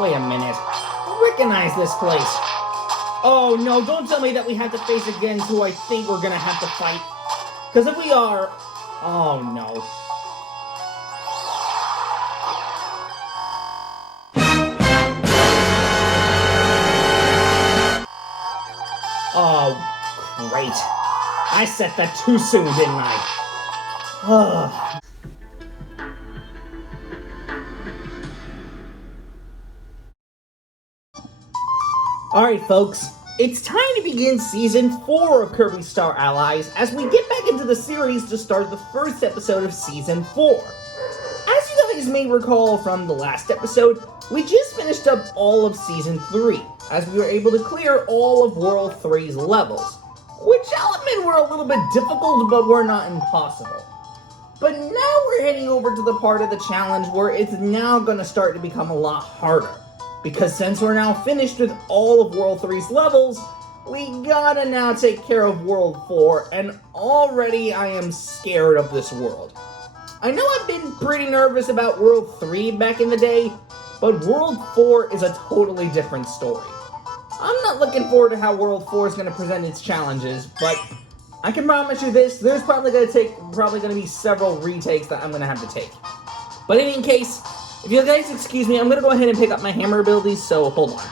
Wait a minute. I recognize this place. Oh no, don't tell me that we have to face against who I think we're gonna have to fight. Because if we are... Oh no. Oh, great. I said that too soon, didn't I? Ugh. Alright folks, it's time to begin Season 4 of Kirby Star Allies as we get back into the series to start the first episode of Season 4. As you guys may recall from the last episode, we just finished up all of Season 3, as we were able to clear all of World 3's levels, which I'll admit were a little bit difficult, but were not impossible. But now we're heading over to the part of the challenge where it's now going to start to become a lot harder. Because since we're now finished with all of World 3's levels, we gotta now take care of World 4, and already I am scared of this world. I know I've been pretty nervous about World 3 back in the day, but World 4 is a totally different story. I'm not looking forward to how World 4 is going to present its challenges, but I can promise you this, there's probably going to be several retakes that I'm going to have to take. But in any case, if you guys excuse me, I'm going to go ahead and pick up my hammer abilities, so hold on.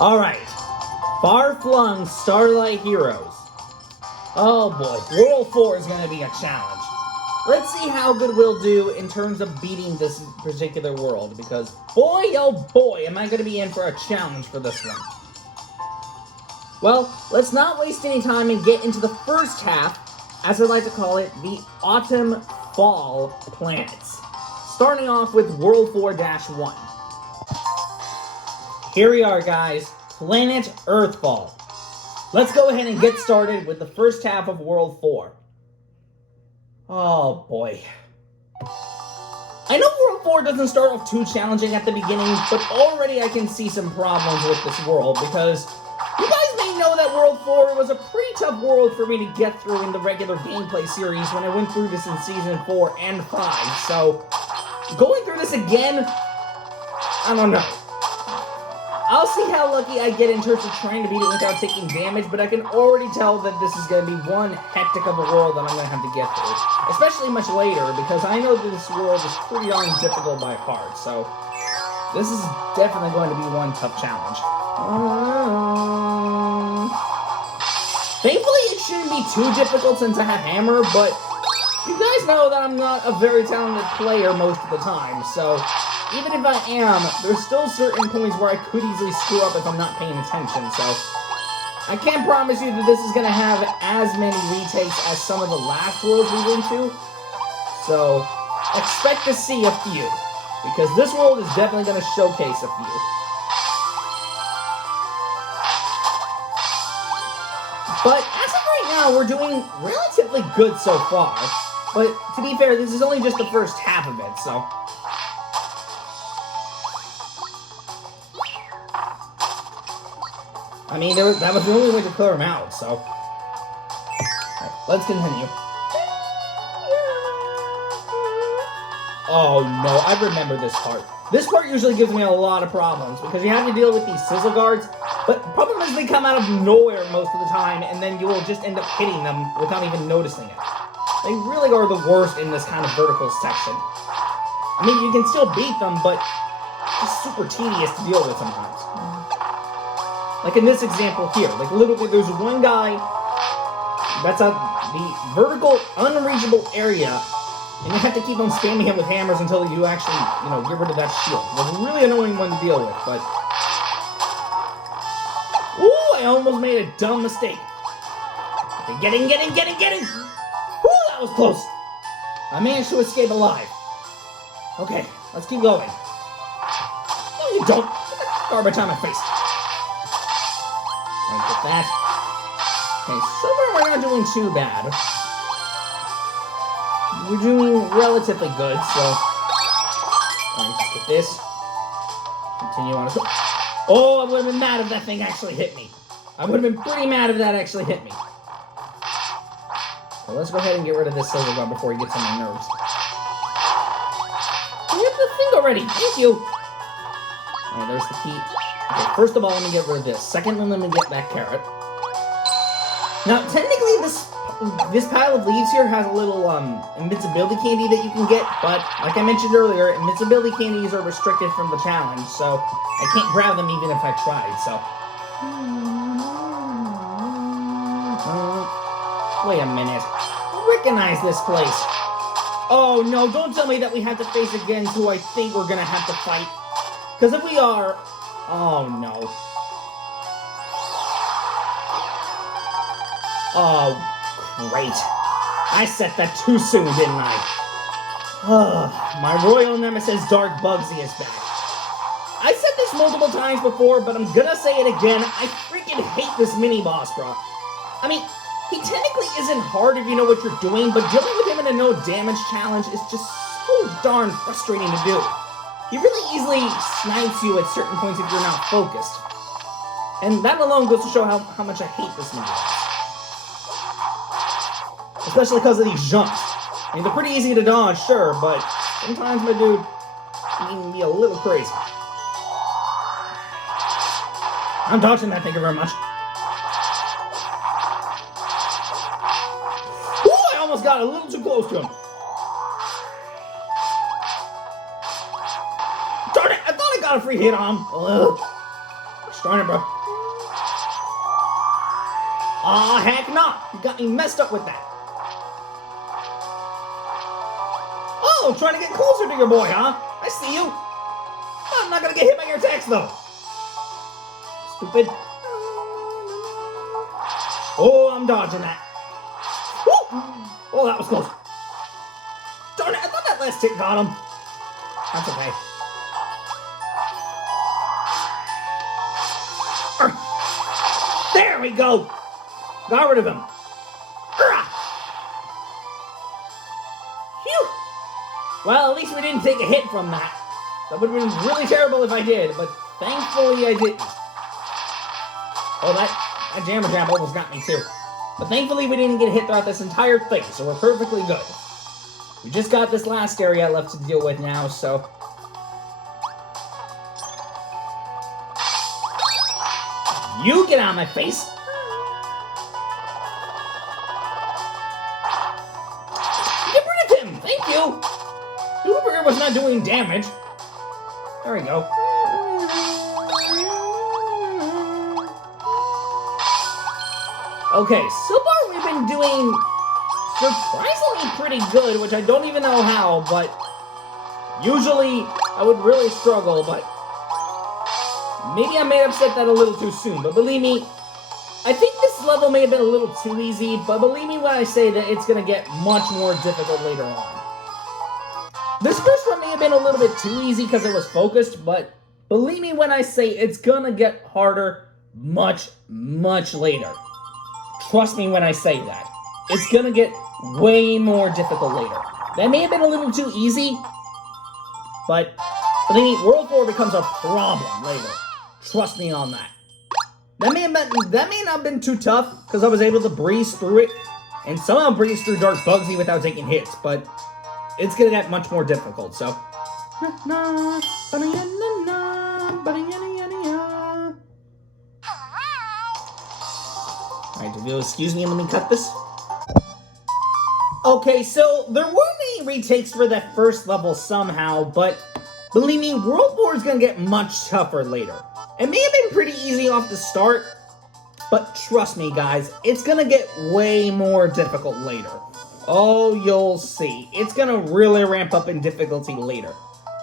Alright. Far-flung Starlight Heroes. Oh boy, World 4 is going to be a challenge. Let's see how good we'll do in terms of beating this particular world, because boy, oh boy, am I going to be in for a challenge for this one. Well, let's not waste any time and get into the first half, as I like to call it, the Autumn-Fall planets. Starting off with World 4-1. Here we are, guys. Planet Earthfall. Let's go ahead and get started with the first half of World 4. Oh, boy. I know World 4 doesn't start off too challenging at the beginning, but already I can see some problems with this world, because you guys may know that World 4 was a pretty tough world for me to get through in the regular gameplay series when I went through this in Season 4 and 5, so going through this again, I don't know. I'll see how lucky I get in terms of trying to beat it without taking damage, but I can already tell that this is going to be one hectic of a world that I'm going to have to get through. Especially much later, because I know that this world is pretty darn difficult by heart, so this is definitely going to be one tough challenge. Thankfully, it shouldn't be too difficult since I have Hammer, but you guys know that I'm not a very talented player most of the time, so even if I am, there's still certain points where I could easily screw up if I'm not paying attention, so I can't promise you that this is going to have as many retakes as some of the last worlds we went to, so expect to see a few, because this world is definitely going to showcase a few. But as of right now, we're doing relatively good so far, but to be fair, this is only just the first half of it, so I mean, that was the only way to clear them out, so alright, let's continue. Oh no, I remember this part. This part usually gives me a lot of problems, because you have to deal with these sizzle guards, but the problem is they come out of nowhere most of the time, and then you will just end up hitting them without even noticing it. They really are the worst in this kind of vertical section. I mean, you can still beat them, but it's just super tedious to deal with sometimes. Like in this example here, like literally there's one guy that's at the vertical, unreachable area, and you have to keep on spamming him with hammers until you actually, get rid of that shield. It's a really annoying one to deal with, but ooh, I almost made a dumb mistake. Okay, getting! Woo, that was close. I managed to escape alive. Okay, let's keep going. No, you don't. Get that garbage on my face. Get that. Okay, so far we're not doing too bad. We're doing relatively good, so let's just get this. Continue on. Oh, I would have been mad if that thing actually hit me. I would have been pretty mad if that actually hit me. Well, let's go ahead and get rid of this silver gun before he gets on my nerves. We have to the thing already. Thank you. Alright, there's the key. Okay, first of all, let me get rid of this. Second, let me get that carrot. Now, technically, this pile of leaves here has a little invincibility candy that you can get, but like I mentioned earlier, invincibility candies are restricted from the challenge, so I can't grab them even if I tried, so... wait a minute. Recognize this place. Oh no, don't tell me that we have to face against who I think we're gonna have to fight. Because if we are... oh no. Oh, great. I said that too soon, didn't I? My royal nemesis Dark Bugsy is back. I said this multiple times before, but I'm gonna say it again. I freaking hate this mini-boss, bro. I mean, he technically isn't hard if you know what you're doing, but dealing with him in a no-damage challenge is just so darn frustrating to do. He really easily snipes you at certain points if you're not focused. And that alone goes to show how much I hate this mini-boss. Especially because of these jumps. I mean, they're pretty easy to dodge, sure, but sometimes my dude can be a little crazy. I'm dodging that, thank you very much. Ooh, I almost got a little too close to him. Darn it, I thought I got a free hit on him. Ugh. Darn it, bro. Aw, heck not. You got me messed up with that. Oh, trying to get closer to your boy, huh? I see you. I'm not gonna get hit by your attacks, though. Stupid. Oh, I'm dodging that. Woo! Oh, that was close. Darn it, I thought that last hit got him. That's okay. There we go. Got rid of him. Phew. Well, at least we didn't take a hit from that. That would have been really terrible if I did, but thankfully I didn't. Oh, that jammer jab almost got me too. But thankfully we didn't get hit throughout this entire thing, so we're perfectly good. We just got this last area left to deal with now, so... you get out of my face! Get rid of him! Thank you! Uber was not doing damage. There we go. Okay, so far we've been doing surprisingly pretty good, which I don't even know how, but usually I would really struggle, but maybe I may have said that a little too soon, but believe me, I think this level may have been a little too easy, but believe me when I say that it's going to get much more difficult later on. This first one may have been a little bit too easy because it was focused, but believe me when I say it's going to get harder much, much later. Trust me when I say that. It's going to get way more difficult later. That may have been a little too easy, but believe me, World 4 becomes a problem later. Trust me on that. That may not have been too tough, because I was able to breeze through it, and somehow breeze through Dark Bugsy without taking hits, but it's going to get much more difficult, so... Alright, if you'll excuse me, let me cut this. Okay, so there weren't any retakes for that first level somehow, but believe me, World 4 is going to get much tougher later. It may have been pretty easy off the start, but trust me, guys, it's going to get way more difficult later. Oh, you'll see. It's going to really ramp up in difficulty later.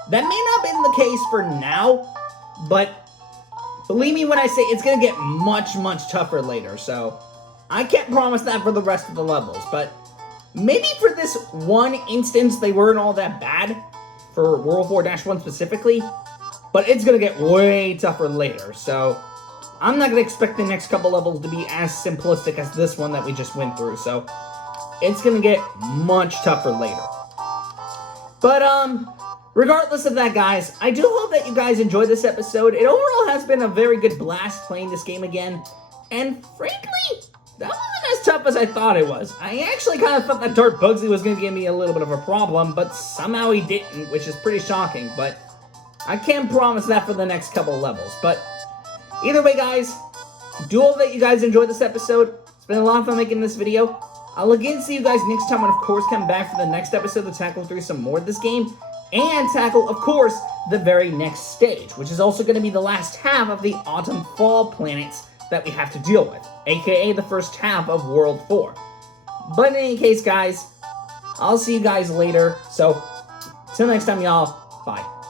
That may not have been the case for now, but believe me when I say it's going to get much, much tougher later, so I can't promise that for the rest of the levels, but maybe for this one instance they weren't all that bad, for World 4-1 specifically, but it's going to get way tougher later, so I'm not going to expect the next couple levels to be as simplistic as this one that we just went through, so it's going to get much tougher later. But, regardless of that, guys, I do hope that you guys enjoyed this episode. It overall has been a very good blast playing this game again, and frankly, that wasn't as tough as I thought it was. I actually kind of thought that Dark Bugsy was going to give me a little bit of a problem, but somehow he didn't, which is pretty shocking, but I can't promise that for the next couple levels. But either way, guys, do hope that you guys enjoyed this episode. It's been a lot of fun making this video. I'll again see you guys next time, and of course come back for the next episode to tackle through some more of this game, and tackle, of course, the very next stage, which is also going to be the last half of the autumn-fall planets that we have to deal with, aka the first half of World 4. But in any case, guys, I'll see you guys later, so till next time, y'all, bye.